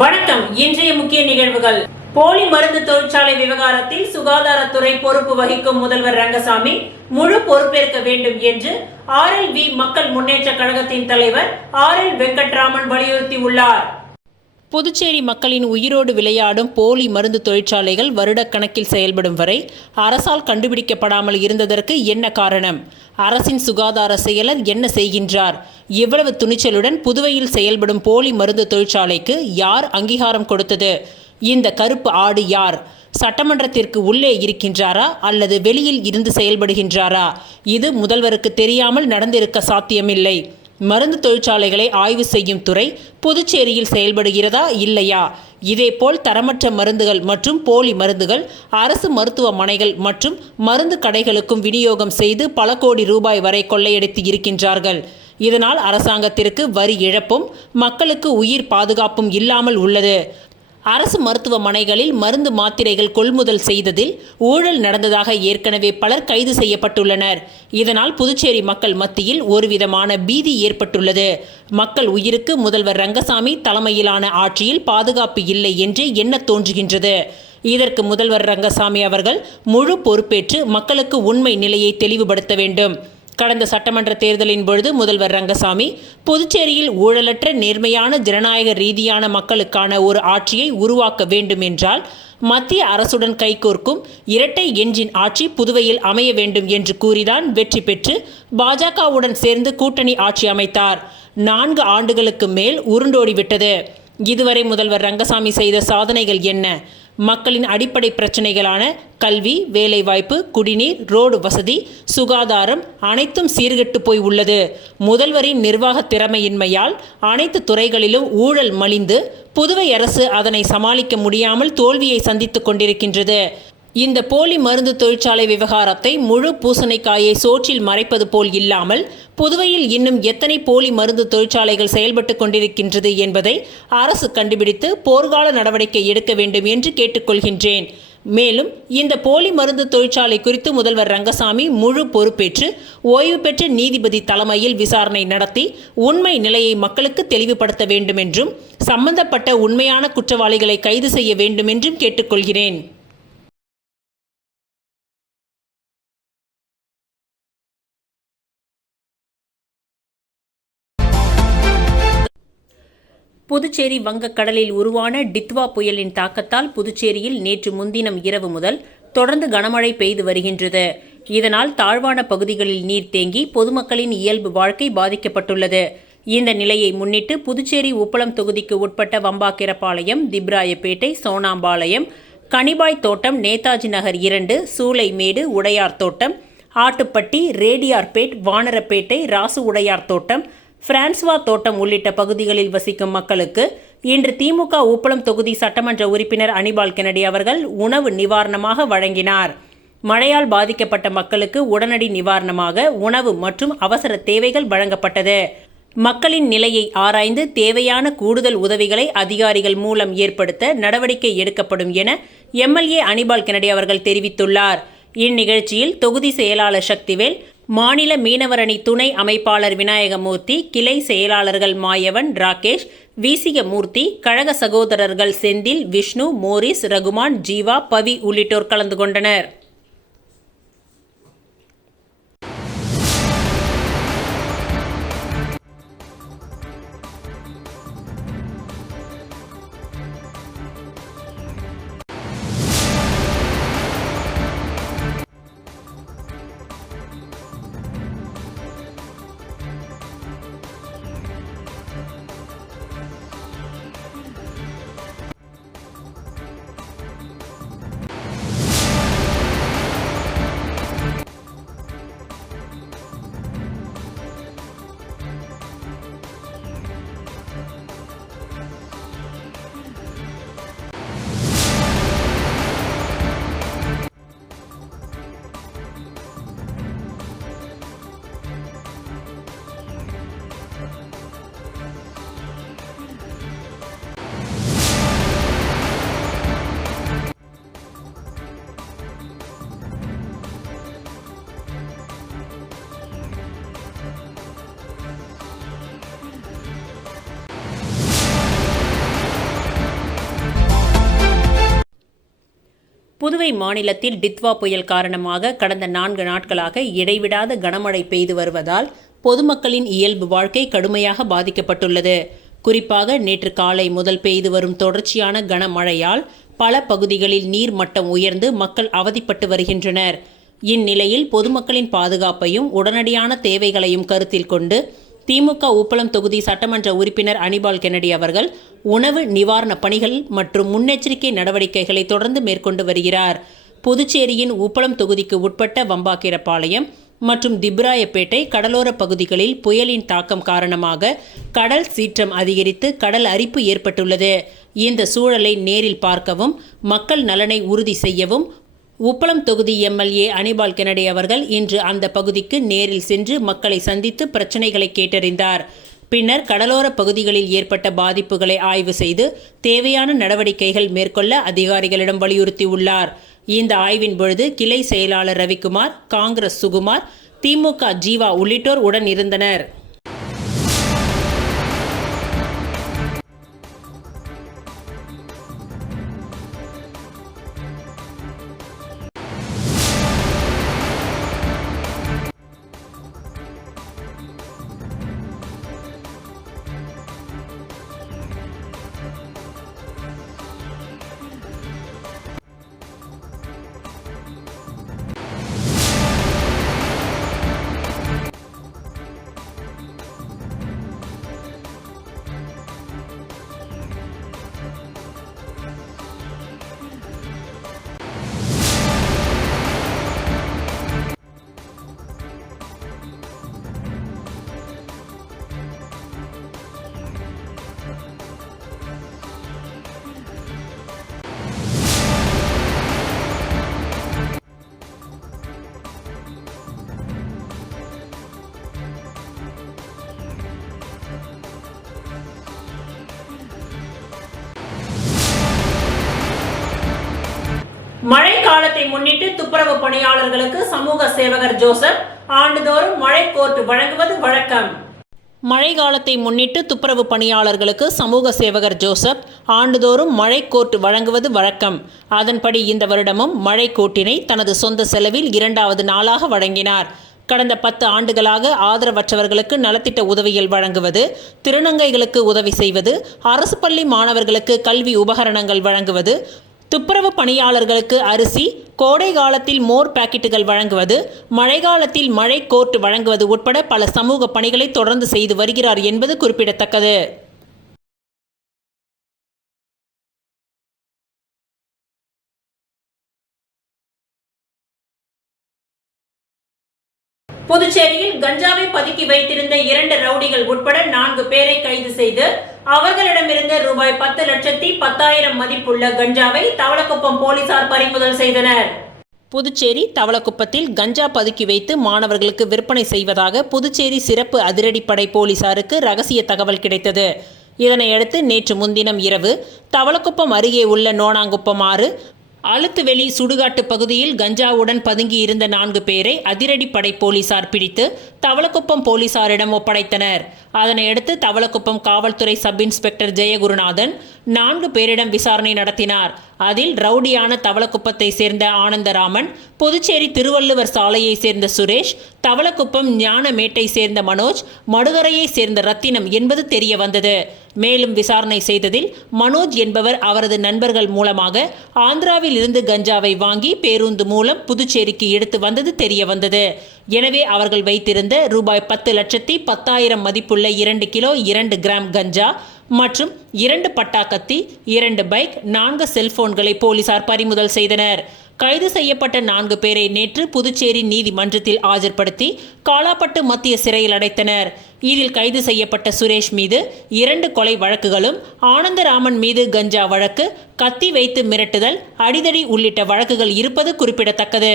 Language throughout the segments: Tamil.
வணக்கம். இன்றைய முக்கிய நிகழ்வுகள். போலி மருந்து தொழிற்சாலை விவகாரத்தில் சுகாதாரத்துறை பொறுப்பு வகிக்கும் முதல்வர் ரங்கசாமி முழு பொறுப்பேற்க வேண்டும் என்று RLV மக்கள் முன்னேற்ற கழகத்தின் தலைவர் RL வெங்கட்ராமன் வலியுறுத்தியுள்ளார். புதுச்சேரி மக்களின் உயிரோடு விளையாடும் போலி மருந்து தொழிற்சாலைகள் வருடக்கணக்கில் செயல்படும் வரை அரசால் கண்டுபிடிக்கப்படாமல் இருந்ததற்கு என்ன காரணம்? அரசின் சுகாதார செயலர் என்ன செய்கின்றார்? இவ்வளவு துணிச்சலுடன் புதுவையில் செயல்படும் போலி மருந்து தொழிற்சாலைக்கு யார் அங்கீகாரம் கொடுத்தது? இந்த கருப்பு ஆடு யார்? சட்டமன்றத்திற்கு உள்ளே இருக்கின்றாரா அல்லது வெளியில் இருந்து செயல்படுகின்றாரா? இது முதல்வருக்கு தெரியாமல் நடந்திருக்க சாத்தியமில்லை. மருந்து தொழிற்சாலைகளை ஆய்வு செய்யும் துறை புதுச்சேரியில் செயல்படுகிறதா இல்லையா? இதேபோல் தரமற்ற மருந்துகள் மற்றும் போலி மருந்துகள் அரசு மருத்துவமனைகள் மற்றும் மருந்து கடைகளுக்கும் விநியோகம் செய்து பல கோடி ரூபாய் வரை கொள்ளையடித்து இருக்கின்றார்கள். இதனால் அரசாங்கத்திற்கு வரி இழப்பும் மக்களுக்கு உயிர் பாதுகாப்பும் இல்லாமல் உள்ளது. அரசு மருத்துவமனைகளில் மருந்து மாத்திரைகள் கொள்முதல் செய்ததில் ஊழல் நடந்ததாக ஏற்கனவே பலர் கைது செய்யப்பட்டுள்ளனர். இதனால் புதுச்சேரி மக்கள் மத்தியில் ஒருவிதமான பீதி ஏற்பட்டுள்ளது. மக்கள் உயிருக்கு முதல்வர் ரங்கசாமி தலைமையிலான ஆட்சியில் பாதுகாப்பு இல்லை என்று எண்ண தோன்றுகின்றது. இதற்கு முதல்வர் ரங்கசாமி அவர்கள் முழு பொறுப்பேற்று மக்களுக்கு உண்மை நிலையை தெளிவுபடுத்த வேண்டும். கடந்த சட்டமன்ற தேர்தலின் பொழுது முதல்வர் ரங்கசாமி புதுச்சேரியில் ஊழலற்ற நேர்மையான ஜனநாயக ரீதியான மக்களுக்கான ஒரு ஆட்சியை உருவாக்க வேண்டும் என்றால் மத்திய அரசுடன் கைகோர்க்கும் இரட்டை என்ஜின் ஆட்சி புதுவையில் அமைய வேண்டும் என்று கூறிதான் வெற்றி பெற்று பாஜகவுடன் சேர்ந்து கூட்டணி ஆட்சி அமைத்தார். 4 ஆண்டுகளுக்கு மேல் உருண்டோடிவிட்டது. இதுவரை முதல்வர் ரங்கசாமி செய்த சாதனைகள் என்ன? மக்களின் அடிப்படை பிரச்சனைகளான கல்வி, வேலைவாய்ப்பு, குடிநீர், ரோடு வசதி, சுகாதாரம் அனைத்தும் சீர்கெட்டு போய் உள்ளது. முதல்வரின் நிர்வாக திறமையின்மையால் அனைத்து துறைகளிலும் ஊழல் மலிந்து புதுவை அரசு அதனை சமாளிக்க முடியாமல் தோல்வியை சந்தித்துக் கொண்டிருக்கின்றது. இந்த போலி மருந்து தொழிற்சாலை விவகாரத்தை முழு பூசணிக்காயை சோற்றில் மறைப்பது போல் இல்லாமல் புதுவையில் இன்னும் எத்தனை போலி மருந்து தொழிற்சாலைகள் செயல்பட்டு கொண்டிருக்கின்றது என்பதை அரசு கண்டுபிடித்து போர்க்கால நடவடிக்கை எடுக்க வேண்டும் என்று கேட்டுக்கொள்கின்றேன். மேலும் இந்த போலி மருந்து தொழிற்சாலை குறித்து முதல்வர் ரங்கசாமி முழு பொறுப்பேற்று ஓய்வு பெற்ற நீதிபதி தலைமையில் விசாரணை நடத்தி உண்மை நிலையை மக்களுக்கு தெளிவுபடுத்த வேண்டும் என்றும் சம்பந்தப்பட்ட உண்மையான குற்றவாளிகளை கைது செய்ய வேண்டும் என்றும் கேட்டுக்கொள்கிறேன். புதுச்சேரி வங்கக்கடலில் உருவான டித்வா புயலின் தாக்கத்தால் புதுச்சேரியில் நேற்று முன்தினம் இரவு முதல் தொடர்ந்து கனமழை பெய்து வருகின்றது. இதனால் தாழ்வான பகுதிகளில் நீர் தேங்கி பொதுமக்களின் இயல்பு வாழ்க்கை பாதிக்கப்பட்டுள்ளது. இந்த நிலையை முன்னிட்டு புதுச்சேரி உப்பளம் தொகுதிக்கு உட்பட்ட வம்பாக்கிரபாளையம், திப்ராயப்பேட்டை, சோனாம்பாளையம், கனிபாய் தோட்டம், நேதாஜி நகர் 2, சூளைமேடு, உடையார் தோட்டம், ஆட்டுப்பட்டி, ரேடியார்பேட், வானரப்பேட்டை, ராசு உடையார் தோட்டம், பிரான்சுவா தோட்டம் உள்ளிட்ட பகுதிகளில் வசிக்கும் மக்களுக்கு இன்று திமுக உப்பளம் தொகுதி சட்டமன்ற உறுப்பினர் அனிபால் கென்னடி அவர்கள் உணவு நிவாரணமாக வழங்கினார். மழையால் பாதிக்கப்பட்ட மக்களுக்கு உடனடி நிவாரணமாக உணவு மற்றும் அவசர தேவைகள் வழங்கப்பட்டது. மக்களின் நிலையை ஆராய்ந்து தேவையான கூடுதல் உதவிகளை அதிகாரிகள் மூலம் ஏற்படுத்த நடவடிக்கை எடுக்கப்படும் என MLA அனிபால் கென்னடி அவர்கள் தெரிவித்துள்ளார். இந்நிகழ்ச்சியில் தொகுதி செயலாளர் சக்திவேல், மாநில மீனவரணி துணை அமைப்பாளர் விநாயகமூர்த்தி, கிளை செயலாளர்கள் மாயவன், ராகேஷ், வீசிகமூர்த்தி, கழக சகோதரர்கள் செந்தில், விஷ்ணு, மோரிஸ், ரகுமான், ஜீவா, பவி உள்ளிட்டோர் கலந்து கொண்டனர். புதுவை மாநிலத்தில் டித்வா புயல் காரணமாக கடந்த 4 நாட்களாக இடைவிடாத கனமழை பெய்து வருவதால் பொதுமக்களின் இயல்பு வாழ்க்கை கடுமையாக பாதிக்கப்பட்டுள்ளது. குறிப்பாக நேற்று காலை முதல் பெய்து வரும் தொடர்ச்சியான கனமழையால் பல பகுதிகளில் நீர் மட்டம் உயர்ந்து மக்கள் அவதிப்பட்டு வருகின்றனர். இந்நிலையில் பொதுமக்களின் பாதுகாப்பையும் உடனடியான தேவைகளையும் கருத்தில் கொண்டு திமுக உப்பளம் தொகுதி சட்டமன்ற உறுப்பினர் அனிபால் கென்னடி அவர்கள் உணவு நிவாரண பணிகள் மற்றும் முன்னெச்சரிக்கை நடவடிக்கைகளை தொடர்ந்து மேற்கொண்டு வருகிறார். புதுச்சேரியின் உப்பளம் தொகுதிக்கு உட்பட்ட வம்பாக்கீரப்பாளையம் மற்றும் திப்ராயப்பேட்டை கடலோர பகுதிகளில் புயலின் தாக்கம் காரணமாக கடல் சீற்றம் அதிகரித்து கடல் அரிப்பு ஏற்பட்டுள்ளது. இந்த சூழலை நேரில் பார்க்கவும் மக்கள் நலனை உறுதி செய்யவும் உப்பளம் தொகுதி எம்எல்ஏ அனிபால் கென்னடி அவர்கள் இன்று அந்த பகுதிக்கு நேரில் சென்று மக்களை சந்தித்து பிரச்சனைகளை கேட்டறிந்தார். பின்னர் கடலோர பகுதிகளில் ஏற்பட்ட பாதிப்புகளை ஆய்வு செய்து தேவையான நடவடிக்கைகள் மேற்கொள்ள அதிகாரிகளிடம் வலியுறுத்தியுள்ளார். இந்த ஆய்வின் பொழுது கிளை செயலாளர் ரவிக்குமார், காங்கிரஸ் சுகுமார், திமுக ஜீவா உள்ளிட்டோர் உடன் இருந்தனர். மழை காலத்தை முன்னிட்டு துப்புரவு பணியாளர்களுக்கு சமூக சேவகர் ஜோசப் ஆண்டுதோறும் மழை கோட் வழங்குவது வழக்கம். மழை காலத்தை முன்னிட்டு துப்புரவு பணியாளர்களுக்கு சமூக சேவகர் ஜோசப் ஆண்டுதோறும் மழை கோட் வழங்குவது வழக்கம். அதன்படி இந்த வருடமும் மழை கோட்டினை தனது சொந்த செலவில் 2வது நாளாக வழங்கினார். கடந்த 10 ஆண்டுகளாக ஆதரவற்றவர்களுக்கு நலத்திட்ட உதவிகள் வழங்குவது, திருநங்கைகளுக்கு உதவி செய்வது, அரசு பள்ளி மாணவர்களுக்கு கல்வி உபகரணங்கள் வழங்குவது, துப்புரவு பணியாளர்களுக்கு அரிசி, கோடை காலத்தில் மோர் பாக்கெட்டுகள் வழங்குவது, மழைக்காலத்தில் மழை கோட் வழங்குவது உட்பட பல சமூக பணிகளை தொடர்ந்து செய்து வருகிறார் என்பது குறிப்பிடத்தக்கது. புதுச்சேரியில் கஞ்சாவை பதுக்கி வைத்திருந்த 2 ரவுடிகள் உட்பட 4 பேரை கைது செய்து அவர்களிடமிருந்து ரூபாய் 10,10,10,000 மதிப்புள்ள கஞ்சாவை தவளக்குப்பம் போலீசார் பறிமுதல் செய்தனர். புதுச்சேரி தவளக்குப்பத்தில் கஞ்சா பதுக்கி வைத்து மாணவர்களுக்கு விற்பனை செய்வதாக புதுச்சேரி சிறப்பு அதிரடிப்படை போலீசாருக்கு ரகசிய தகவல் கிடைத்தது. இதனையடுத்து நேற்று முன்தினம் இரவு தவளக்குப்பம் அருகே உள்ள நோனாங்குப்பம் ஆறு அழுத்துவெளி சுடுகாட்டு பகுதியில் கஞ்சாவுடன் பதுங்கி இருந்த 4 பேரை அதிரடிப்படை போலீசார் பிடித்து தவளக்குப்பம் போலீசாரிடம் ஒப்படைத்தனர். அதனையடுத்து தவளக்குப்பம் காவல்துறை சப் இன்ஸ்பெக்டர் ஜெயகுருநாதன் 4 பேரிடம் விசாரணை நடத்தினார். அதில் ரவுடியான தவளக்குப்பத்தை சேர்ந்த ஆனந்தராமன், புதுச்சேரி திருவள்ளுவர் சாலையை சேர்ந்த சுரேஷ், தவளக்குப்பம் ஞானமேட்டை சேர்ந்த மனோஜ், மடுகரையை சேர்ந்த ரத்தினம் என்பது தெரிய வந்தது. மேலும் விசாரணை செய்ததில் மனோஜ் என்பவர் அவரது நண்பர்கள் மூலமாக ஆந்திராவில் இருந்து கஞ்சாவை வாங்கி பேருந்து மூலம் புதுச்சேரிக்கு எடுத்து வந்தது தெரிய வந்தது. எனவே அவர்கள் வைத்திருந்த ரூபாய் 10,10,10,000 மதிப்புள்ள 2 கிலோ 2 கிராம் கஞ்சா மற்றும் 2 பட்டா கத்தி, 2 பைக், 4 செல்போன்களை போலீசார் பறிமுதல் செய்தனர். கைது செய்யப்பட்ட 4 பேரை நேற்று புதுச்சேரி நீதிமன்றத்தில் ஆஜர்படுத்தி காலாப்பட்டு மத்திய சிறையில் அடைத்தனர். இதில் கைது செய்யப்பட்ட சுரேஷ் மீது 2 கொலை வழக்குகளும், ஆனந்தராமன் மீது கஞ்சா வழக்கு, கத்தி வைத்து மிரட்டுதல், அடிதடி உள்ளிட்ட வழக்குகள் இருப்பது குறிப்பிடத்தக்கது.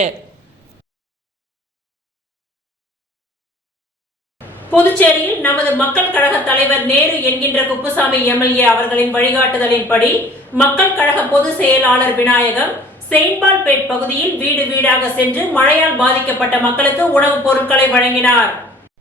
புதுச்சேரியில் நமது மக்கள் கழக தலைவர் நேரு என்கின்ற குப்புசாமி எம்எல்ஏ அவர்களின் வழிகாட்டுதலின்படி மக்கள் கழக பொதுச் செயலாளர் விநாயகம் செயின்ட்பால்பேட் பகுதியில் வீடு வீடாக சென்று மழையால் பாதிக்கப்பட்ட மக்களுக்கு உணவுப் பொருட்களை வழங்கினார்.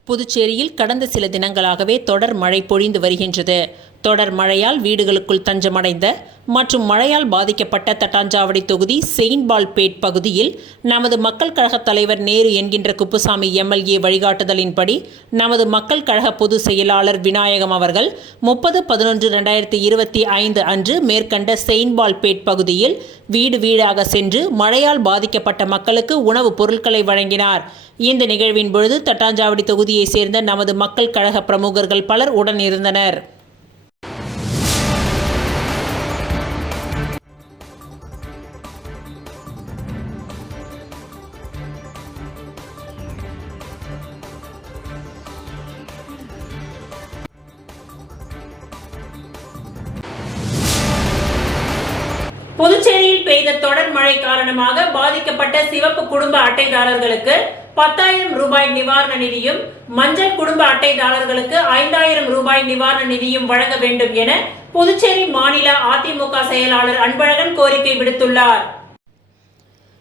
புதுச்சேரியில் கடந்த சில தினங்களாகவே தொடர் மழை பொழிந்து வருகின்றது. தொடர் மழையால் வீடுகளுக்குள் தஞ்சமடைந்த மற்றும் மழையால் பாதிக்கப்பட்ட தட்டாஞ்சாவடி தொகுதி செயின்ட்பால்பேட் பகுதியில் நமது மக்கள் கழக தலைவர் நேரு என்கின்ற குப்புசாமி எம்எல்ஏ வழிகாட்டுதலின்படி நமது மக்கள் கழக பொதுச் செயலாளர் விநாயகம் அவர்கள் 30/11/2025 அன்று மேற்கண்ட செயின்ட்பால்பேட் பகுதியில் வீடு வீடாக சென்று மழையால் பாதிக்கப்பட்ட மக்களுக்கு உணவுப் பொருட்களை வழங்கினார். இந்த நிகழ்வின் பொழுது தட்டாஞ்சாவடி தொகுதியை சேர்ந்த நமது மக்கள் கழக பிரமுகர்கள் பலர் உடன் இருந்தனர். புதுச்சேரியில் பெய்த தொடர் மழை காரணமாக பாதிக்கப்பட்ட சிவப்பு குடும்ப அட்டைதாரர்களுக்கு 10,000 ரூபாய் நிவாரண நிதியும், மஞ்சள் குடும்ப அட்டைதாரர்களுக்கு 5,000 ரூபாய் நிவாரண நிதியும் வழங்க வேண்டும் என புதுச்சேரி மாநில அதிமுக செயலாளர் அன்பழகன் கோரிக்கை விடுத்துள்ளார்.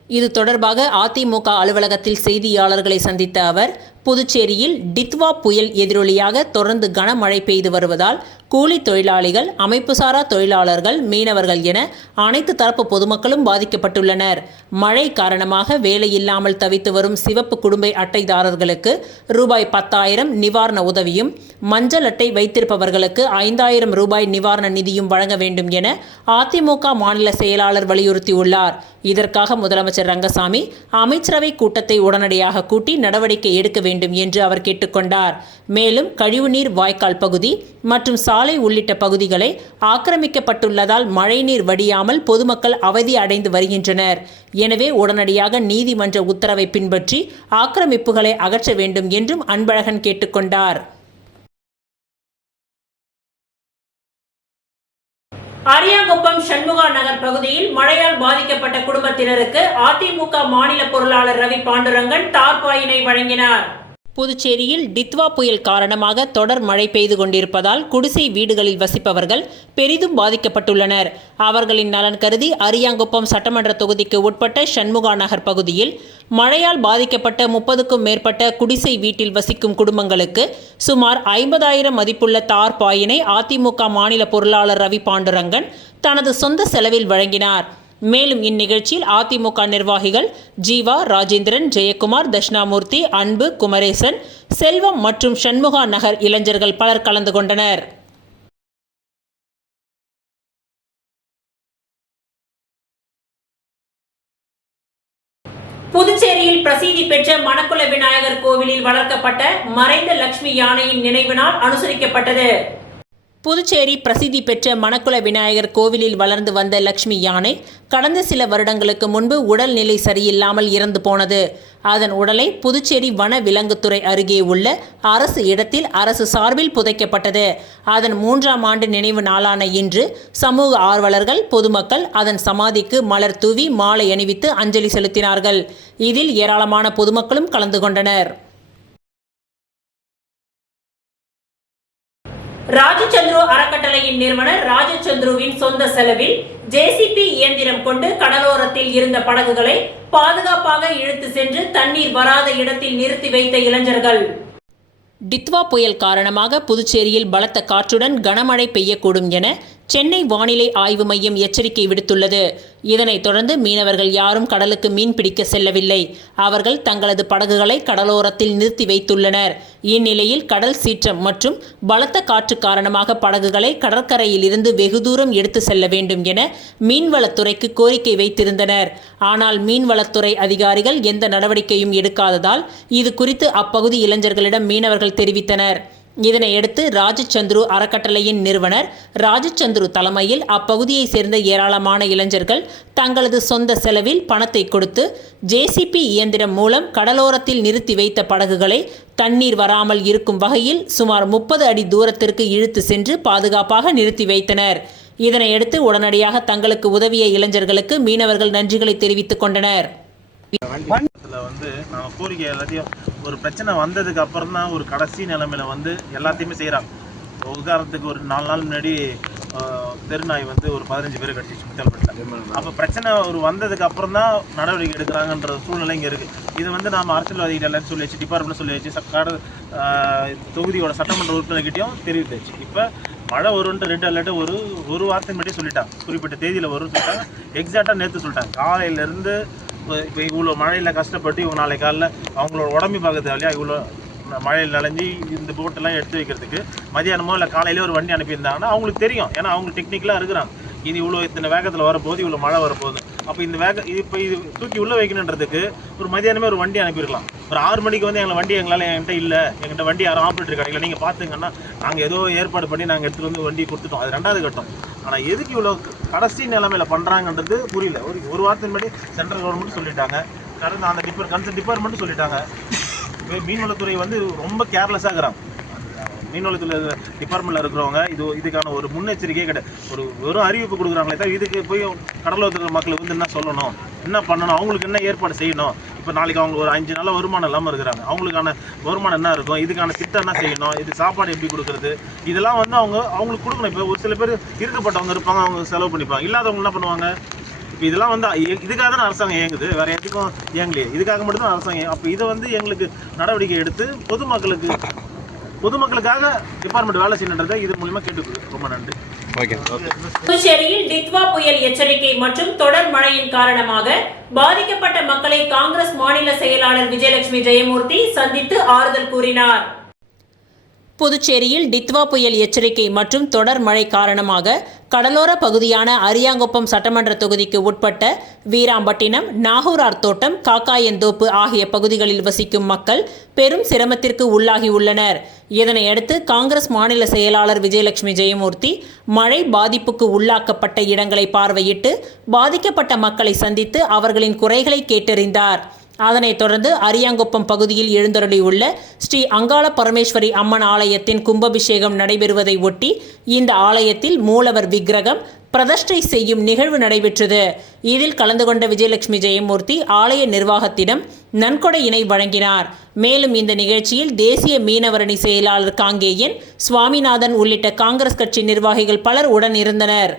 இது தொடர்பாக அதிமுக அலுவலகத்தில் செய்தியாளர்களை சந்தித்த அவர், புதுச்சேரியில் டித்வா புயல் எதிரொலியாக தொடர்ந்து கனமழை பெய்து வருவதால் கூலி தொழிலாளிகள், அமைப்புசாரா தொழிலாளர்கள், மீனவர்கள் என அனைத்து தரப்பு பொதுமக்களும் பாதிக்கப்பட்டுள்ளனர். மழை காரணமாக வேலையில்லாமல் தவித்து வரும் சிவப்பு குடும்ப அட்டைதாரர்களுக்கு ரூபாய் 10,000 நிவாரண உதவியும், மஞ்சள் அட்டை வைத்திருப்பவர்களுக்கு 5,000 ரூபாய் நிவாரண நிதியும் வழங்க வேண்டும் என அதிமுக மாநில செயலாளர் வலியுறுத்தியுள்ளார். இதற்காக முதலமைச்சர் ரங்கசாமி அமைச்சரவை கூட்டத்தை உடனடியாக கூட்டி நடவடிக்கை எடுக்க வேண்டும் என்று அவர் கேட்டுக்கொண்டார். மேலும் கழிவுநீர் வாய்க்கால் பகுதி மற்றும் சாலை உள்ளிட்ட பகுதிகளை ஆக்கிரமிக்கப்பட்டுள்ளதால் மழைநீர் வடியாமல் பொதுமக்கள் அவதி அடைந்து வருகின்றனர். எனவே உடனடியாக நீதிமன்ற உத்தரவை பின்பற்றி ஆக்கிரமிப்புகளை அகற்ற வேண்டும் என்றும் அன்பழகன் கேட்டுக்கொண்டார். அரியாங்குப்பம் சண்முகா நகர் பகுதியில் மழையால் பாதிக்கப்பட்ட குடும்பத்தினருக்கு அதிமுக மாநில பொருளாளர் ரவி பாண்டுரங்கன் தார்பாயினை வழங்கினார். புதுச்சேரியில் டித்வா புயல் காரணமாக தொடர் மழை பெய்து கொண்டிருப்பதால் குடிசை வீடுகளில் வசிப்பவர்கள் பெரிதும் பாதிக்கப்பட்டுள்ளனர். அவர்களின் நலன் கருதி அரியாங்குப்பம் சட்டமன்ற தொகுதிக்கு உட்பட்ட சண்முகா நகர் பகுதியில் மழையால் பாதிக்கப்பட்ட 30க்கும் மேற்பட்ட குடிசை வீட்டில் வசிக்கும் குடும்பங்களுக்கு சுமார் 50,000 மதிப்புள்ள தார்பாயினை அதிமுக மாநில பொருளாளர் ரவி பாண்டுரங்கன் தனது சொந்த செலவில் வழங்கினார். மேலும் இந்நிகழ்ச்சியில் அதிமுக நிர்வாகிகள் ஜீவா, ராஜேந்திரன், ஜெயக்குமார், தட்சிணாமூர்த்தி, அன்பு, குமரேசன், செல்வம் மற்றும் சண்முகா நகர் இளைஞர்கள் பலர் கலந்து கொண்டனர். புதுச்சேரியில் பிரசித்தி பெற்ற மணக்குள விநாயகர் கோவிலில் வளர்க்கப்பட்ட மறைந்த லட்சுமி யானையின் நினைவு நாள் அனுசரிக்கப்பட்டது. புதுச்சேரி பிரசித்தி பெற்ற மணக்குள விநாயகர் கோவிலில் வளர்ந்து வந்த லட்சுமி யானை கடந்த சில வருடங்களுக்கு முன்பு உடல்நிலை சரியில்லாமல் இறந்து போனது. அதன் உடலை புதுச்சேரி வன விலங்குத்துறை அருகே உள்ள அரசு இடத்தில் அரசு சார்பில் புதைக்கப்பட்டது. அதன் 3ஆம் ஆண்டு நினைவு நாளான இன்று சமூக ஆர்வலர்கள், பொதுமக்கள் அதன் சமாதிக்கு மலர் தூவி மாலை அணிவித்து அஞ்சலி செலுத்தினார்கள். இதில் ஏராளமான பொதுமக்களும் கலந்து கொண்டனர். ராஜச்சந்திரு அறக்கட்டளையின் நிறுவனர் ராஜச்சந்திருவின் சொந்த செலவில் ஜேசிபி இயந்திரம் கொண்டு கடலோரத்தில் இருந்த படகுகளை பாதுகாப்பாக இழுத்து சென்று தண்ணீர் வராத இடத்தில் நிறுத்தி வைத்த இளைஞர்கள். டித்வா புயல் காரணமாக புதுச்சேரியில் பலத்த காற்றுடன் கனமழை பெய்யக்கூடும் என சென்னை வானிலை ஆய்வு மையம் எச்சரிக்கை விடுத்துள்ளது. இதனைத் தொடர்ந்து மீனவர்கள் யாரும் கடலுக்கு மீன் பிடிக்க செல்லவில்லை. அவர்கள் தங்களது படகுகளை கடலோரத்தில் நிறுத்தி வைத்துள்ளனர். இந்நிலையில் கடல் சீற்றம் மற்றும் பலத்த காற்று காரணமாக படகுகளை கடற்கரையில் இருந்து வெகு தூரம் எடுத்து செல்ல வேண்டும் என மீன்வளத்துறைக்கு கோரிக்கை வைத்திருந்தனர். ஆனால் மீன்வளத்துறை அதிகாரிகள் எந்த நடவடிக்கையும் எடுக்காததால் இது குறித்து அப்பகுதி இளைஞர்களிடம் மீனவர்கள் தெரிவித்தனர். இதனையடுத்து ராஜச்சந்திரு அறக்கட்டளையின் நிறுவனர் ராஜச்சந்திரு தலைமையில் அப்பகுதியை சேர்ந்த ஏராளமான இளைஞர்கள் தங்களது சொந்த செலவில் பணத்தை கொடுத்து ஜேசிபி இயந்திரம் மூலம் கடலோரத்தில் நிறுத்தி வைத்த படகுகளை தண்ணீர் வராமல் இருக்கும் வகையில் சுமார் 30 அடி தூரத்திற்கு இழுத்து சென்று பாதுகாப்பாக நிறுத்தி வைத்தனர். இதனையடுத்து உடனடியாக தங்களுக்கு உதவிய இளைஞர்களுக்கு மீனவர்கள் நன்றிகளை தெரிவித்துக் கொண்டனர். நம்ம கோரிக்கை எல்லாத்தையும் ஒரு பிரச்சனை வந்ததுக்கு அப்புறம் தான் ஒரு கடைசி நிலைமையில எல்லாத்தையுமே செய்கிறாங்க. உதாரணத்துக்கு ஒரு 4 நாள் முன்னாடி தெருநாய் ஒரு 15 பேர் கடிச்சிச்சு முத்தல்பட்டில். அப்போ பிரச்சனை வந்ததுக்கு அப்புறம் தான் நடவடிக்கை எடுக்கிறாங்கன்ற சூழ்நிலை இங்கே இருக்குது. இது நாம் அரசியல்வாதிகள் எல்லாரும் சொல்லியாச்சு, டிபார்ட்மெண்ட் சொல்லியாச்சு, தொகுதியோட சட்டமன்ற உறுப்பினர்கிட்டையும் தெரிவித்தாச்சு. இப்போ மழை வரும்ன்ட்டு ரெட் அலர்ட்டு ஒரு வாரத்துக்கு முன்னாடி சொல்லிட்டாங்க, குறிப்பிட்ட தேதியில் வரும்னு சொல்லிட்டாங்க. எக்ஸாக்டாக நேற்று சொல்லிட்டாங்க. காலையிலேருந்து இப்போ இவ்வளோ மழையில் கஷ்டப்பட்டு இவங்க நாளைக்கு காலைல அவங்களோட உடம்பு பார்க்க தேவையா, இவ்வளோ மழையில் நனைஞ்சி இந்த போட்டெல்லாம் எடுத்து வைக்கிறதுக்கு மதியானமோ இல்லை காலையிலே ஒரு வண்டி அனுப்பியிருந்தாங்கன்னா அவங்களுக்கு தெரியும். ஏன்னா அவங்க டெக்னிக்கலாக இருக்கிறாங்க. இது இவ்வளோ இத்தனை வேகத்தில் வரப்போகுது, இவ்வளோ மழை வரப்போகுது. அப்போ இந்த இப்போ இது தூக்கி உள்ளே வைக்கணுன்றதுக்கு ஒரு மதியானமே ஒரு வண்டி அனுப்பியிருக்கலாம். ஒரு 6 மணிக்கு வந்து எங்களை வண்டி என்கிட்ட இல்லை, எங்கிட்ட வண்டி யாரும் ஆப்ரேட்டர் கிடைக்கல, நீங்கள் பார்த்துங்கன்னா நாங்கள் ஏதோ ஏற்பாடு பண்ணி நாங்கள் எடுத்துகிட்டு வந்து வண்டி கொடுத்துட்டோம். அது 2வது கட்டம். ஆனால் எதுக்கு இவ்வளோ கடைசி நிலைமையில் பண்ணுறாங்கன்றது புரியல. ஒரு வாரத்துக்கு முன்னாடி சென்ட்ரல் கவர்மெண்ட் சொல்லிட்டாங்க, கடந்த அந்த கன்சர்ன் டிபார்ட்மெண்ட்டும் சொல்லிட்டாங்க. மீன்வளத்துறை வந்து ரொம்ப கேர்லெஸ்ஸாக இருக்கிறாங்க. மீன்வளத்துறை டிபார்ட்மெண்ட்டில் இருக்கிறவங்க இதுக்கான ஒரு முன்னெச்சரிக்கையே கிடையாது. வெறும் அறிவிப்பு கொடுக்குறாங்களே தவிர இதுக்கு போய் கடலோரத்தில் மக்களுக்கு வந்து என்ன சொல்லணும், என்ன பண்ணணும், அவங்களுக்கு என்ன ஏற்பாடு செய்யணும். இப்போ நாளைக்கு அவங்க ஒரு 5 நாளாக வருமானம் இல்லாமல் இருக்கிறாங்க, அவங்களுக்கான வருமானம் என்ன இருக்கும், இதுக்கான திட்டம் என்ன செய்யணும், இது சாப்பாடு எப்படி கொடுக்குறது, இதெல்லாம் வந்து அவங்களுக்கு கொடுக்கணும். இப்போ ஒரு சில பேர் இருக்கப்பட்டவங்க இருப்பாங்க, அவங்க செலவு பண்ணிப்பாங்க. இல்லாதவங்க என்ன பண்ணுவாங்க? இப்போ இதெல்லாம் வந்து இதுக்காக தான் அரசாங்கம் இயங்குது, வேறு எதுக்கும் இயங்கலையே, இதுக்காக மட்டும்தான் அரசாங்கம். அப்போ இதை வந்து எங்களுக்கு நடவடிக்கை எடுத்து பொதுமக்களுக்காக டிபார்ட்மெண்ட் வேலை செய்யணுன்றதை இது மூலமா கேட்டுக்கொள்ளும். ரொம்ப நன்றி. புதுச்சேரியில் டித்வா புயல் எச்சரிக்கை மற்றும் தொடர் மழையின் காரணமாக பாதிக்கப்பட்ட மக்களை காங்கிரஸ் மாநில செயலாளர் விஜயலட்சுமி ஜெயமூர்த்தி சந்தித்து ஆறுதல் கூறினார். புதுச்சேரியில் டித்வா புயல் எச்சரிக்கை மற்றும் தொடர் மழை காரணமாக கடலோர பகுதியான அரியாங்குப்பம் சட்டமன்ற தொகுதிக்கு உட்பட்ட வீராம்பட்டினம், நாகூரார் தோட்டம், காக்காயந்தோப்பு ஆகிய பகுதிகளில் வசிக்கும் மக்கள் பெரும் சிரமத்திற்கு உள்ளாகியுள்ளனர். இதனையடுத்து காங்கிரஸ் மாநில செயலாளர் விஜயலட்சுமி ஜெயமூர்த்தி மழை பாதிப்புக்கு உள்ளாக்கப்பட்ட இடங்களை பார்வையிட்டு பாதிக்கப்பட்ட மக்களை சந்தித்து அவர்களின் குறைகளை கேட்டறிந்தார். அதனைத் தொடர்ந்து அரியாங்குப்பம் பகுதியில் எழுந்தருளியுள்ள ஸ்ரீ அங்காள பரமேஸ்வரி அம்மன் ஆலயத்தின் கும்பாபிஷேகம் நடைபெறுவதை ஒட்டி இந்த ஆலயத்தில் மூலவர் விக்கிரகம் பிரதிஷ்டை செய்யும் நிகழ்வு நடைபெற்றது. இதில் கலந்து கொண்ட விஜயலட்சுமி ஜெயமூர்த்தி ஆலய நிர்வாகத்திடம் நன்கொடையினை வழங்கினார். மேலும் இந்த நிகழ்ச்சியில் தேசிய மீனவரணி செயலாளர் காங்கேயன், சுவாமிநாதன் உள்ளிட்ட காங்கிரஸ் கட்சி நிர்வாகிகள் பலர் உடன் இருந்தனர்.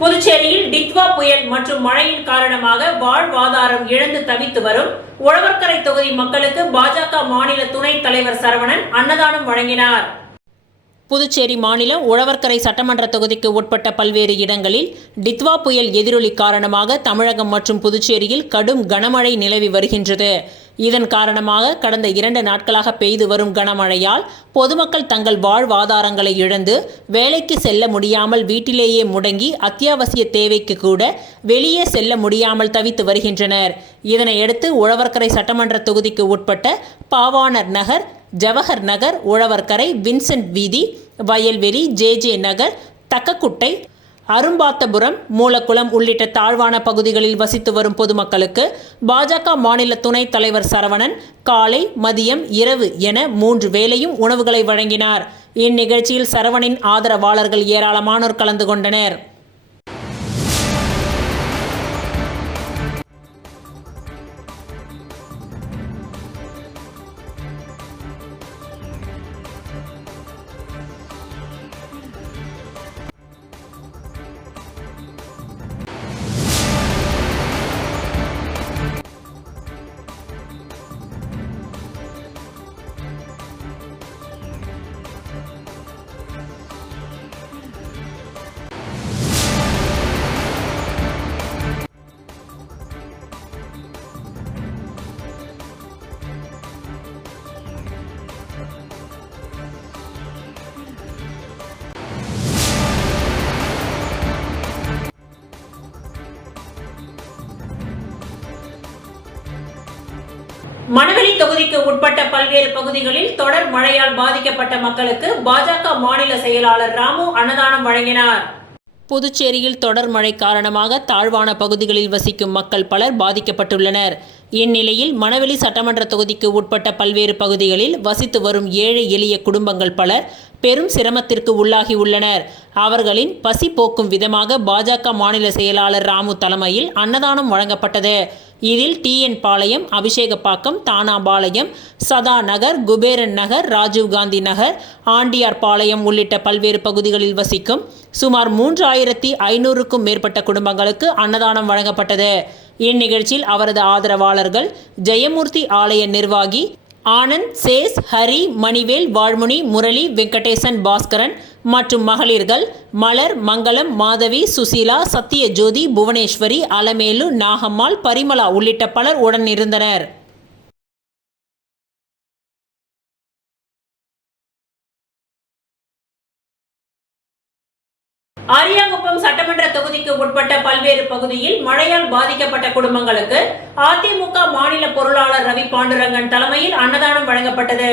புதுச்சேரியில் டித்வா புயல் மற்றும் மழையின் காரணமாக வாழ்வாதாரம் இழந்து தவித்து வரும் உழவர்கரை தொகுதி மக்களுக்கு பாஜக மாநில துணைத் தலைவர் சரவணன் அன்னதானம் வழங்கினார். புதுச்சேரி மாநிலம் உழவர்கரை சட்டமன்ற தொகுதிக்கு உட்பட்ட பல்வேறு இடங்களில் டித்வா புயல் எதிரொலி காரணமாக தமிழகம் மற்றும் புதுச்சேரியில் கடும் கனமழை நிலவி வருகின்றது. இதன் காரணமாக கடந்த 2 நாட்களாக பெய்து வரும் கனமழையால் பொதுமக்கள் தங்கள் வாழ்வாதாரங்களை இழந்து வேலைக்கு செல்ல முடியாமல் வீட்டிலேயே முடங்கி அத்தியாவசிய தேவைக்கு கூட வெளியே செல்ல முடியாமல் தவித்து வருகின்றனர். இதனையடுத்து உழவர்கரை சட்டமன்ற தொகுதிக்கு உட்பட்ட பாவாணர் நகர், ஜவஹர் நகர், உழவர்கரை, வின்சென்ட் வீதி, வயல்வெளி, ஜே நகர், தக்கக்குட்டை, அரும்பாத்தபுரம், மூலக்குளம் உள்ளிட்ட தாழ்வான பகுதிகளில் வசித்து வரும் பொதுமக்களுக்கு பாஜக மாநில துணைத் தலைவர் சரவணன் காலை, மதியம், இரவு என 3 வேளையும் உணவுகளை வழங்கினார். இந்நிகழ்ச்சியில் சரவணின் ஆதரவாளர்கள் ஏராளமானோர் கலந்து கொண்டனர். தொகுதிக்கு உட்பட்ட பல்வேறு பகுதிகளில் தொடர் மழையால் பாதிக்கப்பட்ட மக்களுக்கு பாஜக மாநில செயலாளர் ராமு அன்னதானம் வழங்கினார். புதுச்சேரியில் தொடர் மழை காரணமாக தாழ்வான பகுதிகளில் வசிக்கும் மக்கள் பலர் பாதிக்கப்பட்டுள்ளனர். இந்நிலையில் மணவெளி சட்டமன்ற தொகுதிக்கு உட்பட்ட பல்வேறு பகுதிகளில் வசித்து வரும் ஏழை எளிய குடும்பங்கள் பலர் பெரும் சிரமத்திற்கு உள்ளாகி உள்ளனர். அவர்களின் பசி போக்கும் விதமாக பாஜக மாநில செயலாளர் ராமு தலைமையில் அன்னதானம் வழங்கப்பட்டது. இதில் TN பாளையம், அபிஷேகப்பாக்கம், தானாபாளையம், சதா நகர், குபேரன் நகர், ராஜீவ்காந்தி நகர், ஆண்டியார் பாளையம் உள்ளிட்ட பல்வேறு பகுதிகளில் வசிக்கும் சுமார் 3500க்கும் மேற்பட்ட குடும்பங்களுக்கு அன்னதானம் வழங்கப்பட்டது. இந்நிகழ்ச்சியில் அவரது ஆதரவாளர்கள், ஜெயமூர்த்தி ஆலய நிர்வாகி ஆனந்த், சேஸ், ஹரி, மணிவேல், வாழ்முனி, முரளி, வெங்கடேசன், பாஸ்கரன் மற்றும் மகளிர்கள் மலர், மங்களம், மாதவி, சுசீலா, சத்தியஜோதி, புவனேஸ்வரி, அலமேலு, நாகம்மாள், பரிமளா உள்ளிட்ட பலர் உடன் இருந்தனர். அரியாங்குப்பம் சட்டமன்ற தொகுதிக்கு உட்பட்ட பல்வேறு பகுதியில் மழையால் பாதிக்கப்பட்ட குடும்பங்களுக்கு அதிமுக மாநில பொருளாளர் ரவி பாண்டுரங்கன் தலைமையில் அன்னதானம் வழங்கப்பட்டது.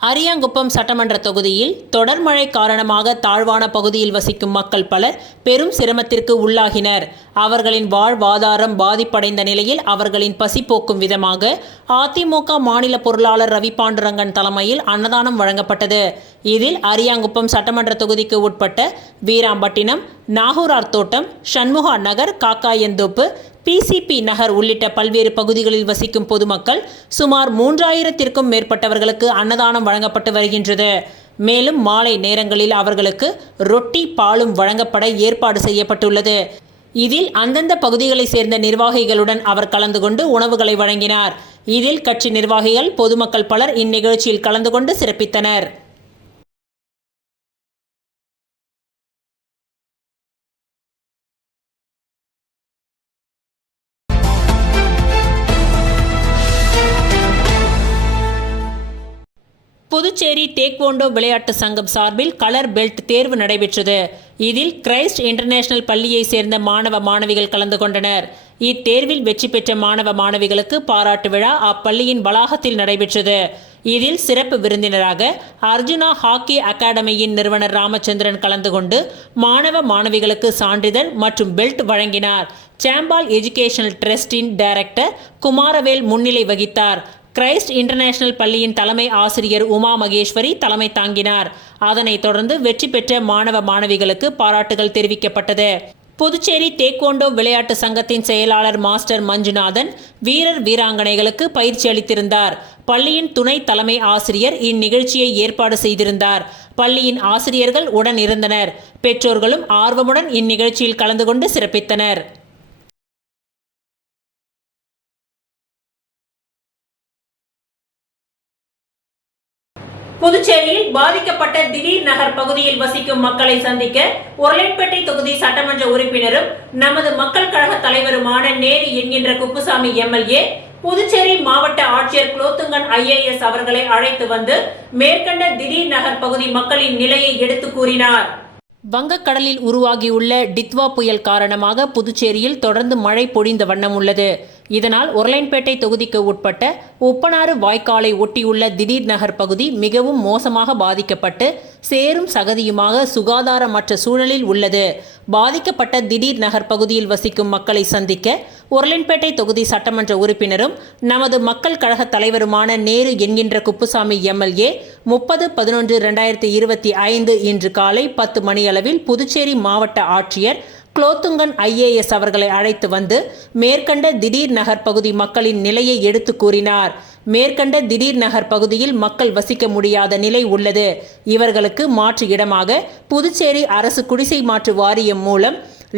அரியாங்குப்பம் சட்டமன்ற தொகுதியில் தொடர் மழை காரணமாக தாழ்வான பகுதியில் வசிக்கும் மக்கள் பலர் பெரும் சிரமத்திற்கு உள்ளாகினர். அவர்களின் வாழ்வாதாரம் பாதிப்படைந்த நிலையில் அவர்களின் பசி போக்கும் விதமாக அதிமுக மாநில பொருளாளர் ரவி பாண்டுரங்கன் தலைமையில் அன்னதானம் வழங்கப்பட்டது. இதில் அரியாங்குப்பம் சட்டமன்ற தொகுதிக்கு உட்பட்ட வீராம்பட்டினம், நாகூரார் தோட்டம், சண்முகா நகர், காக்காயந்தோப்பு, PCP நகர் உள்ளிட்ட பல்வேறு பகுதிகளில் வசிக்கும் பொதுமக்கள் சுமார் 3000த்திற்கும் மேற்பட்டவர்களுக்கு அன்னதானம் வழங்கப்பட்டு வருகின்றது. மேலும் மாலை நேரங்களில் அவர்களுக்கு ரொட்டி, பாலும் வழங்கப்பட ஏற்பாடு செய்யப்பட்டுள்ளது. இதில் அந்தந்த பகுதிகளை சேர்ந்த நிர்வாகிகளுடன் அவர் கலந்து கொண்டு உணவுகளை வழங்கினார். இதில் கட்சி நிர்வாகிகள், பொதுமக்கள் பலர் இந்நிகழ்ச்சியில் கலந்து கொண்டு சிறப்பித்தனர். புதுச்சேரி டேக்வோண்டோ விளையாட்டு சங்கம் சார்பில் கலர் பெல்ட் தேர்வு நடைபெற்றது. இதில் கிரைஸ்ட் இன்டர்நேஷனல் பள்ளியை சேர்ந்த மாணவ மாணவிகள் கலந்து கொண்டனர். இத்தேர்வில் வெற்றி பெற்ற மாணவ மாணவிகளுக்கு பாராட்டு விழா அப்பள்ளியின் வளாகத்தில் நடைபெற்றது. இதில் சிறப்பு விருந்தினராக அர்ஜுனா ஹாக்கி அகாடமியின் நிறுவனர் ராமச்சந்திரன் கலந்து கொண்டு மாணவ மாணவிகளுக்கு சான்றிதழ் மற்றும் பெல்ட் வழங்கினார். சாம்பால் எஜுகேஷனல் ட்ரஸ்டின் டைரக்டர் குமாரவேல் முன்னிலை வகித்தார். கிரைஸ்ட் இன்டர்நேஷனல் பள்ளியின் தலைமை ஆசிரியர் உமா மகேஸ்வரி தலைமை தாங்கினார். அதனைத் தொடர்ந்து வெற்றி பெற்ற மாணவ மாணவிகளுக்கு பாராட்டுகள் தெரிவிக்கப்பட்டது. புதுச்சேரி டேக்வோண்டோ விளையாட்டு சங்கத்தின் செயலாளர் மாஸ்டர் மஞ்சுநாதன் வீரர் வீராங்கனைகளுக்கு பயிற்சி அளித்திருந்தார். பள்ளியின் துணை தலைமை ஆசிரியர் இந்நிகழ்ச்சியை ஏற்பாடு செய்திருந்தார். பள்ளியின் ஆசிரியர்கள் உடன் இருந்தனர். பெற்றோர்களும் ஆர்வமுடன் இந்நிகழ்ச்சியில் கலந்து கொண்டு சிறப்பித்தனர். புதுச்சேரியில் பாதிக்கப்பட்ட திடீர் நகர் பகுதியில் வசிக்கும் மக்களை சந்திக்க உருளைப்பேட்டை தொகுதி சட்டமன்ற உறுப்பினரும் நமது மக்கள் கழக தலைவருமான நேரு என்கின்ற குப்புசாமி MLA புதுச்சேரி மாவட்ட ஆட்சியர் குலோத்துங்கன் IAS அவர்களை அழைத்து வந்து மேற்கண்ட திடீர் நகர் பகுதி மக்களின் நிலையை எடுத்து கூறினார். வங்கக்கடலில் உருவாகியுள்ள டித்வா புயல் காரணமாக புதுச்சேரியில் தொடர்ந்து மழை பொழிந்த வண்ணம் உள்ளது. இதனால் உருளைப்பேட்டை தொகுதிக்கு உட்பட்ட உப்பனாறு வாய்க்காலை ஒட்டியுள்ள திடீர் நகர் பகுதி மிகவும் மோசமாக பாதிக்கப்பட்டு சேரும் சகதியுமாக சுகாதாரமற்ற சூழலில் உள்ளது. பாதிக்கப்பட்ட திடீர் நகர் பகுதியில் வசிக்கும் மக்களை சந்திக்க உருளைப்பேட்டை தொகுதி சட்டமன்ற உறுப்பினரும் நமது மக்கள் கழக தலைவருமான நேரு என்கின்ற குப்புசாமி MLA 30/11/2025 இன்று காலை 10 மணியளவில் புதுச்சேரி மாவட்ட ஆட்சியர் குலோத்துங்கன் IAS அவர்களை அழைத்து வந்து மேற்கண்ட திடீர் நகர் பகுதி மக்களின் நிலையை எடுத்து கூறினார். மேற்கண்ட திடீர் நகர் பகுதியில் மக்கள் வசிக்க முடியாத நிலை உள்ளது. இவர்களுக்கு மாற்று இடமாக புதுச்சேரி அரசு குடிசை மாற்று வாரியம் மூலம்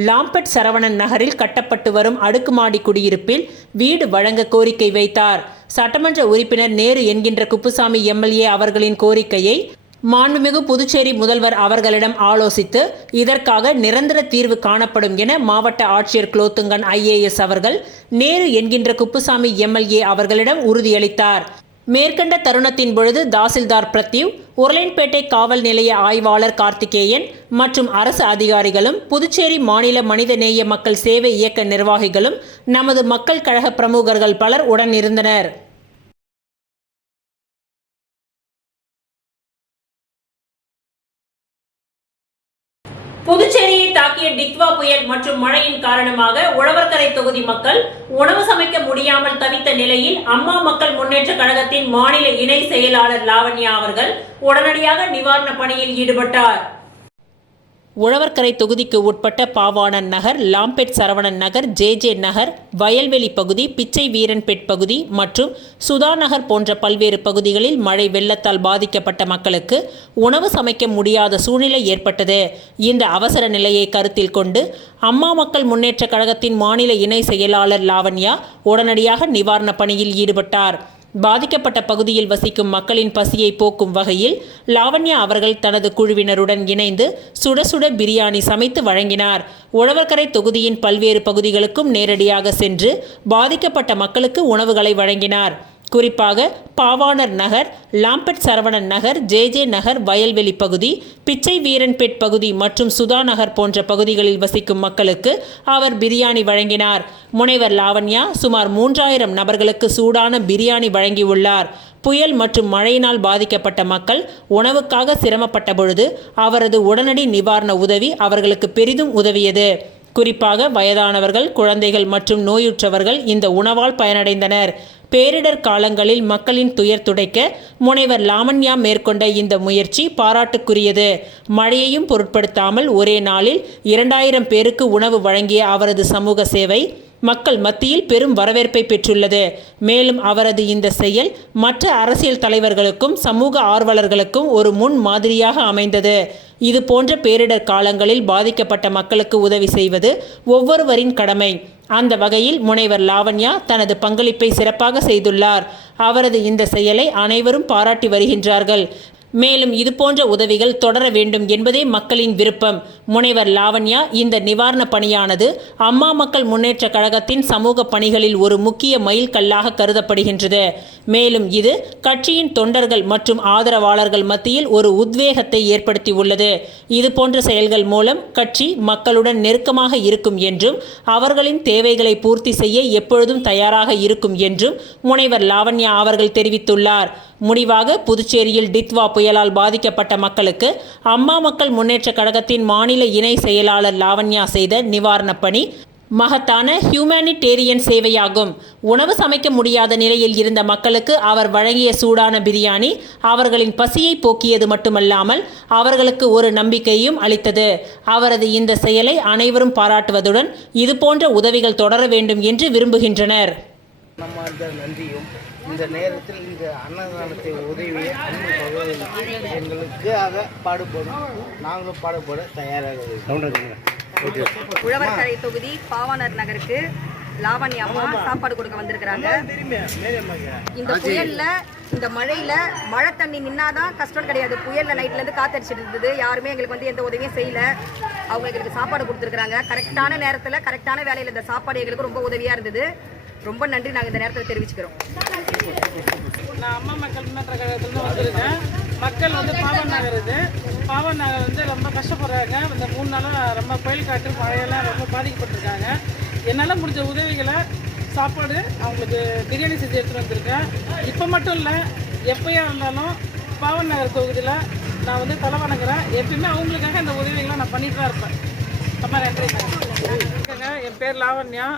லாம்பட் சரவணன் நகரில் கட்டப்பட்டு வரும் அடுக்குமாடி குடியிருப்பில் வீடு வழங்க கோரிக்கை வைத்தார். சட்டமன்ற உறுப்பினர் நேரு என்கின்ற குப்புசாமி MLA அவர்களின் கோரிக்கையை மாண்புமிகு புதுச்சேரி முதல்வர் அவர்களிடம் ஆலோசித்து இதற்காக நிரந்தர தீர்வு காணப்படும் என மாவட்ட ஆட்சியர் குலோத்துங்கன் IAS அவர்கள் நேரு என்கின்ற குப்புசாமி MLA அவர்களிடம் உறுதியளித்தார். மேற்கண்ட தருணத்தின் பொழுது தாசில்தார் பிரத்யூ, உருளைப்பேட்டை காவல் நிலைய ஆய்வாளர் கார்த்திகேயன் மற்றும் அரசு அதிகாரிகளும் புதுச்சேரி மாநில மனிதநேய மக்கள் சேவை இயக்க நிர்வாகிகளும் நமது மக்கள் கழக பிரமுகர்கள் பலர் உடன் இருந்தனர். புதுச்சேரியை தாக்கிய டித்வா புயல் மற்றும் மழையின் காரணமாக உழவர்கரை தொகுதி மக்கள் உணவு சமைக்க முடியாமல் தவித்த நிலையில் அம்மா மக்கள் முன்னேற்ற கழகத்தின் மாநில இணை செயலாளர் லாவண்யா அவர்கள் உடனடியாக நிவாரண பணியில் ஈடுபட்டார். உழவர்கரை தொகுதிக்கு உட்பட்ட பாவாணன் நகர், லாம்பெட் சரவணன் நகர், ஜே நகர், வயல்வெளி பகுதி, பிச்சை வீரன்பேட் பகுதி மற்றும் சுதா நகர் போன்ற பல்வேறு பகுதிகளில் மழை வெள்ளத்தால் பாதிக்கப்பட்ட மக்களுக்கு உணவு சமைக்க முடியாத சூழ்நிலை ஏற்பட்டது. இந்த அவசர நிலையை கருத்தில் கொண்டு அம்மா மக்கள் முன்னேற்ற கழகத்தின் மாநில இணை செயலாளர் லாவண்யா உடனடியாக நிவாரண பணியில் ஈடுபட்டார். பாதிக்கப்பட்ட பகுதியில் வசிக்கும் மக்களின் பசியை போக்கும் வகையில் லாவண்யா அவர்கள் தனது குழுவினருடன் இணைந்து சுட சுட பிரியாணி சமைத்து வழங்கினார். உழவர்கரை தொகுதியின் பல்வேறு பகுதிகளுக்கும் நேரடியாக சென்று பாதிக்கப்பட்ட மக்களுக்கு உணவுகளை வழங்கினார். குறிப்பாக பாவாணர் நகர், லாம்பெட் சரவணன் நகர், ஜே நகர், வயல்வெளி பகுதி, பிச்சை வீரன்பேட் பகுதி மற்றும் சுதா நகர் போன்ற பகுதிகளில் வசிக்கும் மக்களுக்கு அவர் பிரியாணி வழங்கினார். முனைவர் லாவண்யா சுமார் 3000 நபர்களுக்கு சூடான பிரியாணி வழங்கியுள்ளார். புயல் மற்றும் மழையினால் பாதிக்கப்பட்ட மக்கள் உணவுக்காக சிரமப்பட்ட பொழுது அவரது உடனடி நிவாரண உதவி அவர்களுக்கு பெரிதும் உதவியது. குறிப்பாக வயதானவர்கள், குழந்தைகள் மற்றும் நோயுற்றவர்கள் இந்த உணவால் பயனடைந்தனர். பேரிடர் காலங்களில் மக்களின் துயர் துடைக்க முனைவர் லாவண்யா மேற்கொண்ட இந்த முயற்சி பாராட்டுக்குரியது. மழையையும் பொருட்படுத்தாமல் ஒரே நாளில் 2000 பேருக்கு உணவு வழங்கிய அவரது சமூக சேவை மக்கள் மத்தியில் பெரும் வரவேற்பை பெற்றுள்ளது. மேலும் அவரது இந்த செயல் மற்ற அரசியல் தலைவர்களுக்கும் சமூக ஆர்வலர்களுக்கும் ஒரு முன் மாதிரியாக அமைந்தது. இது போன்ற பேரிடர் காலங்களில் பாதிக்கப்பட்ட மக்களுக்கு உதவி செய்வது ஒவ்வொருவரின் கடமை. அந்த வகையில் முனைவர் லாவண்யா தனது பங்களிப்பை சிறப்பாக செய்துள்ளார். அவரது இந்த செயலை அனைவரும் பாராட்டி வருகின்றார்கள். மேலும் இதுபோன்ற உதவிகள் தொடர வேண்டும் என்பதே மக்களின் விருப்பம். முனைவர் லாவண்யா இந்த நிவாரண பணியானது அம்மா மக்கள் முன்னேற்ற கழகத்தின் சமூக பணிகளில் ஒரு முக்கிய மைல்கல்லாக கருதப்படுகின்றது. மேலும் இது கட்சியின் தொண்டர்கள் மற்றும் ஆதரவாளர்கள் மத்தியில் ஒரு உத்வேகத்தை ஏற்படுத்தி உள்ளது. இதுபோன்ற செயல்கள் மூலம் கட்சி மக்களுடன் நெருக்கமாக இருக்கும் என்றும் அவர்களின் தேவைகளை பூர்த்தி செய்ய எப்பொழுதும் தயாராக இருக்கும் என்றும் முனைவர் லாவண்யா அவர்கள் தெரிவித்துள்ளார். முடிவாக புதுச்சேரியில் டித்வா புயலால் பாதிக்கப்பட்ட மக்களுக்கு அம்மா மக்கள் முன்னேற்ற கழகத்தின் மாநில இணை செயலாளர் லாவண்யா செய்த நிவாரணப் பணி மகத்தான ஹியூமனிடேரியன் சேவையாகும். உணவு சமைக்க முடியாத நிலையில் இருந்த மக்களுக்கு அவர் வழங்கிய சூடான பிரியாணி அவர்களின் பசியை போக்கியது மட்டுமல்லாமல் அவர்களுக்கு ஒரு நம்பிக்கையும் அளித்தது. அவரது இந்த செயலை அனைவரும் பாராட்டுவதுடன் இதுபோன்ற உதவிகள் தொடர வேண்டும் என்று விரும்புகின்றனர். நன்றியும் இந்த நேரத்தில் இந்த அன்னதானத்தை உதவியை எங்களுக்காக பாடுபடும், நாங்களும் பாடுபட தயாராக இருக்கிறோம். உழவர்கரை தொகுதி பாவாணர் நகருக்கு லாவண்யா அம்மா சாப்பாடு கொடுக்க வந்திருக்கிறாங்க. இந்த புயல்ல, இந்த மழையில, மழை தண்ணி நின்னாதான் கஷ்டம் கிடையாது. புயல்ல நைட்ல இருந்து காத்தடிச்சிட்டு இருந்தது. யாருமே எங்களுக்கு வந்து எந்த உதவியும் செய்யல. அவங்க எங்களுக்கு சாப்பாடு கொடுத்துருக்காங்க. கரெக்டான நேரத்தில் கரெக்டான வேலையில் இந்த சாப்பாடு எங்களுக்கு ரொம்ப உதவியா இருந்தது. ரொம்ப நன்றி நாங்கள் இந்த நேரத்தில் தெரிவிச்சுக்கிறோம். நான் அம்மா மக்கள் முன்னேற்ற கழகத்துலேருந்து வந்திருக்கேன். மக்கள் வந்து பாவன் நகர் வந்து ரொம்ப கஷ்டப்படுறாங்க. இந்த 3 நாளாக ரொம்ப புயல் காற்று மழையெல்லாம் ரொம்ப பாதிக்கப்பட்டிருக்காங்க. என்னால் முடிஞ்ச உதவிகளை சாப்பாடு அவங்களுக்கு பிரியாணி செஞ்சு எடுத்துகிட்டு வந்திருக்கேன். இப்போ மட்டும் இல்லை, எப்போயா இருந்தாலும் பாவன் நகர் தொகுதியில் நான் வந்து தலை வணங்குறேன். எப்பயுமே அவங்களுக்காக இந்த உதவிகளை நான் பண்ணிட்டு தான் இருப்பேன். ரொம்ப நன்றிங்க. என் பேர் லாவண்யா.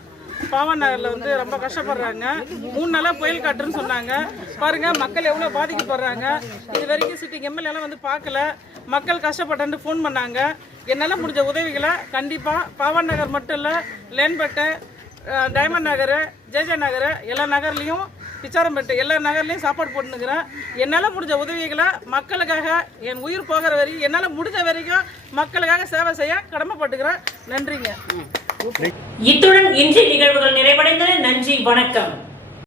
பாவன் நகரில் வந்து ரொம்ப கஷ்டப்படுறாங்க. 3 நாளாக புயல் காற்றுன்னு சொன்னாங்க. பாருங்கள் மக்கள் எவ்வளோ பாதிக்கப்படுறாங்க. இது வரைக்கும் சிட்டிங் எம்எல்ஏலாம் வந்து பார்க்கல. மக்கள் கஷ்டப்பட்டு ஃபோன் பண்ணாங்க. என்னால் முடிஞ்ச உதவிகளை கண்டிப்பாக பாவன் நகர் மட்டும் இல்லை, லேன்பேட்டை, டைமண்ட் நகர், ஜே நகர், எல்லா நகர்லேயும், பிச்சாரம்பேட்டை, எல்லா நகர்லேயும் சாப்பாடு போட்டுனுக்கிறேன். என்னால் முடிஞ்ச உதவிகளை மக்களுக்காக என் உயிர் போகிற வரைக்கும் என்னால் முடிஞ்ச வரைக்கும் மக்களுக்காக சேவை செய்ய கடமைப்பட்டுக்கிறேன். நன்றிங்க. இத்துடன் இன்றைய நிகழ்வுகள் நிறைவடைந்தன. நன்றி, வணக்கம்.